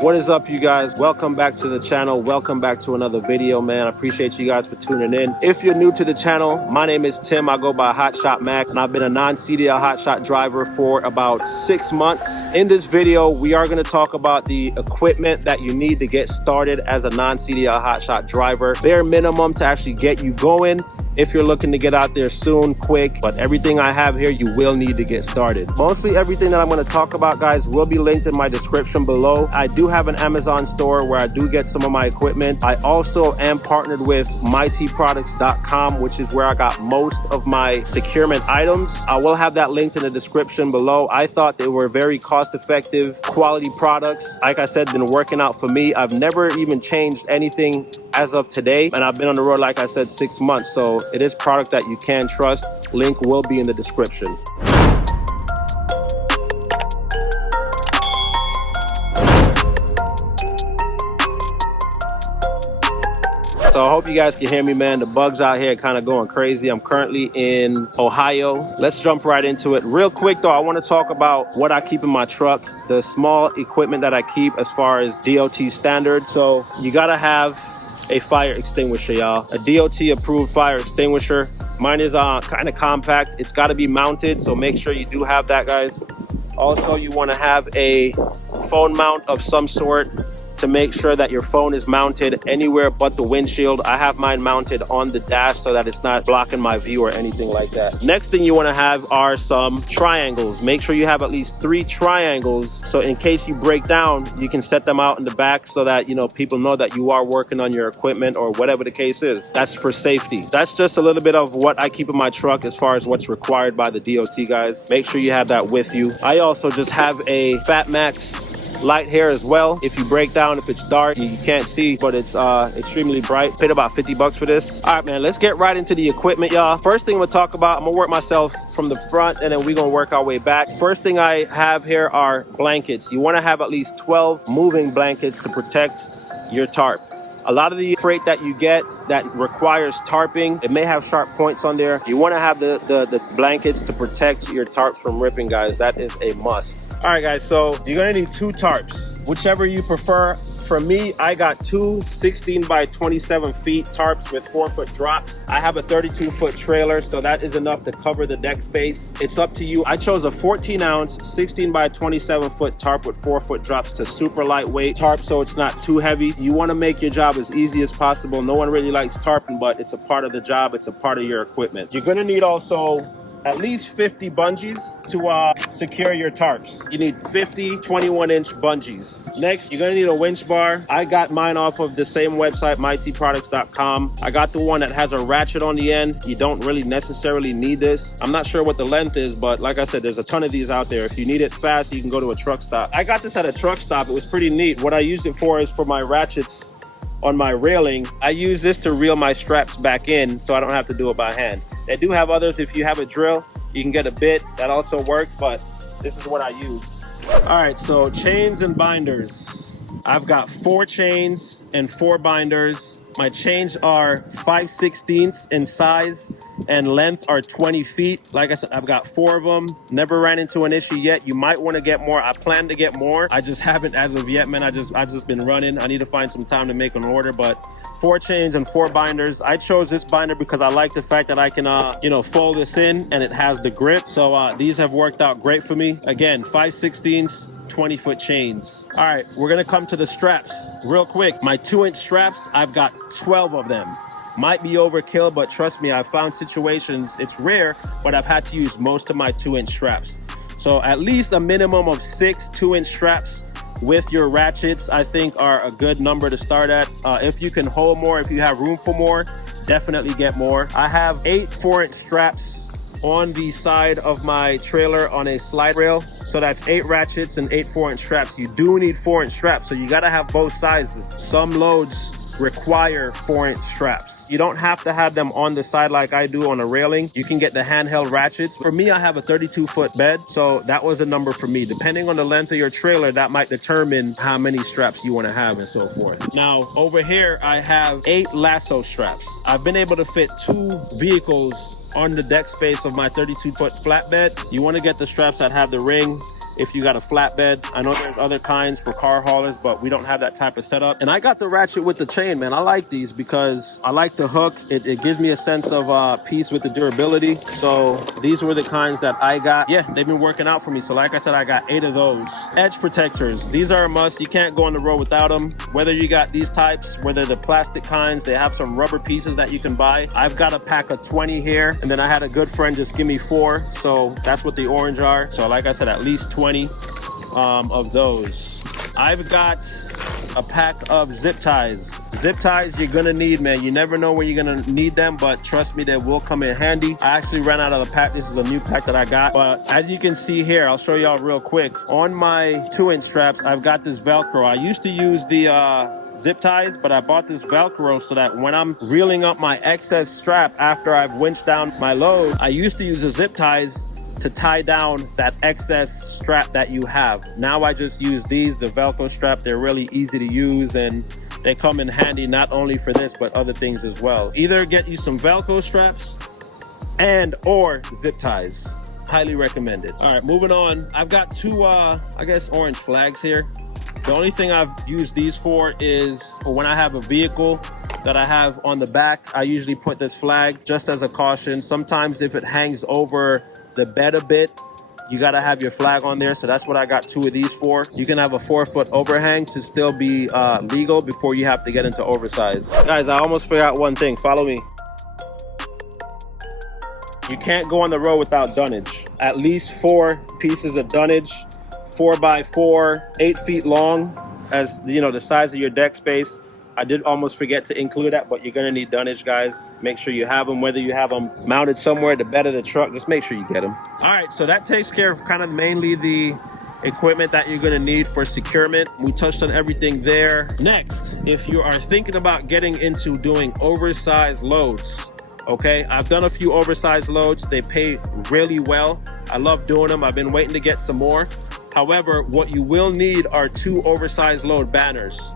What is up, you guys? Welcome back to the channel. Welcome back to another video, man. I appreciate you guys for tuning in. If you're new to the channel, my name is Tim. I go by Hotshot Macc, and I've been a non-CDL hotshot driver for about 6 months. In this video, we are going to talk about the equipment that you need to get started as a non-CDL hotshot driver. Bare minimum to actually get you going. If you're looking to get out there soon, quick, but everything I have here, you will need to get started. Mostly everything that I'm going to talk about, guys, will be linked in my description below. I do have an Amazon store where I do get some of my equipment. I also am partnered with mytproducts.com, which is where I got most of my Securement items. I will have that linked in the description below. I thought they were very cost-effective, quality products. Like I said, been working out for me. I've never even changed anything as of today, and I've been on the road, like I said, 6 months. So it is product that you can trust. Link will be in the description. So I hope you guys can hear me, man. The bugs out here kind of going crazy. I'm currently in Ohio. Let's jump right into it. Real quick though, I want to talk about what I keep in my truck, the small equipment that I keep as far as DOT standard. So you gotta have a fire extinguisher, y'all. A DOT approved fire extinguisher. Mine is kind of compact. It's got to be mounted, so make sure you do have that, guys. Also, you want to have a phone mount of some sort to make sure that your phone is mounted anywhere but the windshield. I have mine mounted on the dash so that it's not blocking my view or anything like that. Next thing you want to have are some triangles. Make sure you have at least 3 triangles, so in case you break down, you can set them out in the back so that, you know, people know that you are working on your equipment or whatever the case is. That's for safety. That's just a little bit of what I keep in my truck as far as what's required by the DOT, guys. Make sure you have that with you. I also just have a Fat Max light here as well. If you break down, if it's dark, you can't see, but it's extremely bright. Paid about 50 bucks for this. All right, man, let's get right into the equipment, y'all. First thing we'll talk about, I'm gonna work myself from the front and then we're gonna work our way back. First thing I have here are blankets. You want to have at least 12 moving blankets to protect your tarp. A lot of the freight that you get that requires tarping, it may have sharp points on there. You want to have the blankets to protect your tarps from ripping, guys. That is a must. All right, guys, so you're gonna need 2 tarps, whichever you prefer. For me, I got 2 16 by 27 feet tarps with 4-foot drops. I have a 32-foot trailer, so that is enough to cover the deck space. It's up to you. I chose a 14-ounce 16 by 27-foot tarp with 4-foot drops. It's a super lightweight tarp, so it's not too heavy. You want to make your job as easy as possible. No one really likes tarping, but it's a part of the job. It's a part of your equipment. You're gonna need also at least 50 bungees to secure your tarps. You need 50 21-inch bungees. Next, you're gonna need a winch bar. I got mine off of the same website, mytproducts.com. I got the one that has a ratchet on the end. You don't really necessarily need this. I'm not sure what the length is, but like I said, there's a ton of these out there. If you need it fast, you can go to a truck stop. I got this at a truck stop. It was pretty neat. What I used it for is for my ratchets on my railing. I use this to reel my straps back in so I don't have to do it by hand. They do have others. If you have a drill, you can get a bit. That also works, but this is what I use. All right, so chains and binders. I've got 4 chains and 4 binders. My chains are 5/16 in size and length are 20 feet. Like I said, I've got 4 of them. Never ran into an issue yet. You might want to get more. I plan to get more. I just haven't as of yet, man. I've just been running. I need to find some time to make an order, but 4 chains and 4 binders. I chose this binder because I like the fact that I can, you know, fold this in and it has the grip. So these have worked out great for me. Again, 5/16. 20-foot chains. All right, we're gonna come to the straps real quick. My 2-inch straps, I've got 12 of them. Might be overkill, but trust me, I've found situations, it's rare, but I've had to use most of my 2-inch straps. So at least a minimum of 6 2-inch straps with your ratchets, I think, are a good number to start at. If you can hold more, if you have room for more, definitely get more. I have 8 4-inch straps on the side of my trailer on a slide rail. So that's 8 ratchets and 8 4-inch straps. You do need 4-inch straps, so you gotta have both sizes. Some loads require 4-inch straps. You don't have to have them on the side like I do on a railing. You can get the handheld ratchets. For me, I have a 32-foot bed, so that was a number for me. Depending on the length of your trailer, that might determine how many straps you want to have and so forth. Now, over here, I have 8 lasso straps. I've been able to fit 2 vehicles on the deck space of my 32-foot flatbed. You want to get the straps that have the ring. if you got a flatbed. I know there's other kinds for car haulers, but we don't have that type of setup. And I got the ratchet with the chain, man. I like these because I like the hook. It gives me a sense of peace with the durability. So these were the kinds that I got. Yeah, they've been working out for me. So like I said, I got 8 of those. Edge protectors. These are a must. You can't go on the road without them. Whether you got these types, whether the plastic kinds, they have some rubber pieces that you can buy. I've got a pack of 20 here, and then I had a good friend just give me 4. So that's what the orange are. So like I said, at least 20 of those. I've got a pack of zip ties. Zip ties you're gonna need, man. You never know when you're gonna need them, but trust me, they will come in handy. I actually ran out of the pack. This is a new pack that I got, but as you can see here, I'll show y'all real quick. On my 2-inch straps, I've got this Velcro. I used to use the zip ties, but I bought this Velcro so that when I'm reeling up my excess strap after I've winched down my load, I used to use the zip ties to tie down that excess strap that you have. Now I just use these, the Velcro strap. They're really easy to use and they come in handy not only for this, but other things as well. Either get you some Velcro straps and or zip ties. Highly recommended. All right, moving on. I've got 2, I guess, orange flags here. The only thing I've used these for is for when I have a vehicle that I have on the back, I usually put this flag just as a caution. Sometimes if it hangs over the bed a bit, you gotta have your flag on there. So that's what I got 2 of these for. You can have a 4-foot overhang to still be legal before you have to get into oversized. Guys, I almost forgot one thing. Follow me. You can't go on the road without dunnage. At least 4 pieces of dunnage, 4x4, 8 feet long, as you know, the size of your deck space. I did almost forget to include that, but you're gonna need dunnage, guys. Make sure you have them, whether you have them mounted somewhere, the bed of the truck, just make sure you get them. All right, so that takes care of kind of mainly the equipment that you're gonna need for securement. We touched on everything there. Next, if you are thinking about getting into doing oversized loads, okay, I've done a few oversized loads. They pay really well. I love doing them. I've been waiting to get some more. However, what you will need are 2 oversized load banners.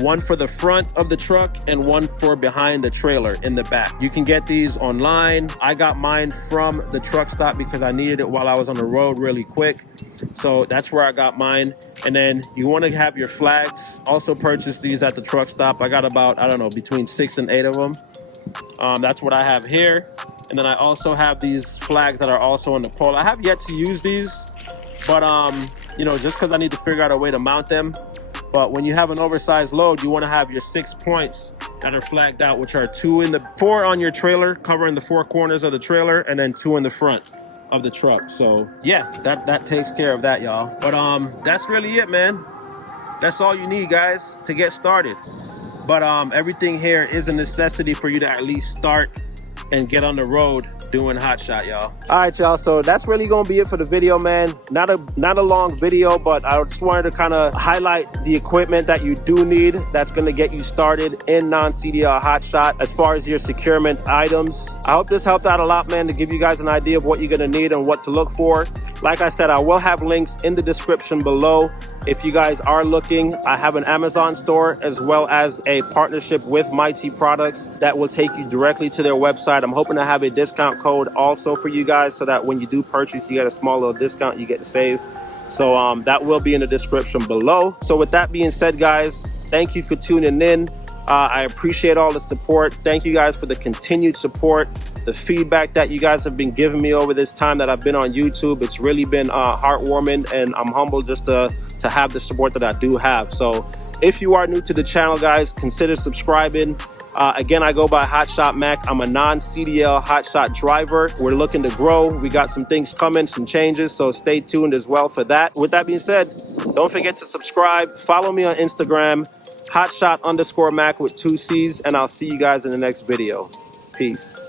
One for the front of the truck and one for behind the trailer in the back. You can get these online. I got mine from the truck stop because I needed it while I was on the road really quick. So that's where I got mine. And then you want to have your flags. Also purchase these at the truck stop. I got about, I don't know, between 6 and 8 of them. That's what I have here. And then I also have these flags that are also on the pole. I have yet to use these, but you know, just because I need to figure out a way to mount them. But when you have an oversized load, you want to have your 6 points that are flagged out, which are 4 on your trailer, covering the 4 corners of the trailer, and then 2 in the front of the truck. So yeah, that takes care of that, y'all. But that's really it, man. That's all you need, guys, to get started. But everything here is a necessity for you to at least start and get on the road doing Hotshot, y'all. All right, y'all, so that's really gonna be it for the video, man. Not a long video, but I just wanted to kind of highlight the equipment that you do need that's gonna get you started in non-CDL Hotshot as far as your securement items. I hope this helped out a lot, man, to give you guys an idea of what you're gonna need and what to look for. Like I said, I will have links in the description below. If you guys are looking, I have an Amazon store as well as a partnership with Mighty Products that will take you directly to their website. I'm hoping to have a discount code also for you guys so that when you do purchase, you get a small little discount, you get to save. So that will be in the description below. So with that being said, guys, thank you for tuning in. I appreciate all the support. Thank you guys for the continued support. The feedback that you guys have been giving me over this time that I've been on YouTube, it's really been heartwarming, and I'm humbled just to have the support that I do have. So if you are new to the channel, guys, consider subscribing. Again, I go by Hotshot Macc. I'm a non-CDL Hotshot driver. We're looking to grow. We got some things coming, some changes, so stay tuned as well for that. With that being said, don't forget to subscribe. Follow me on Instagram, Hotshot_Macc with 2 C's, and I'll see you guys in the next video. Peace.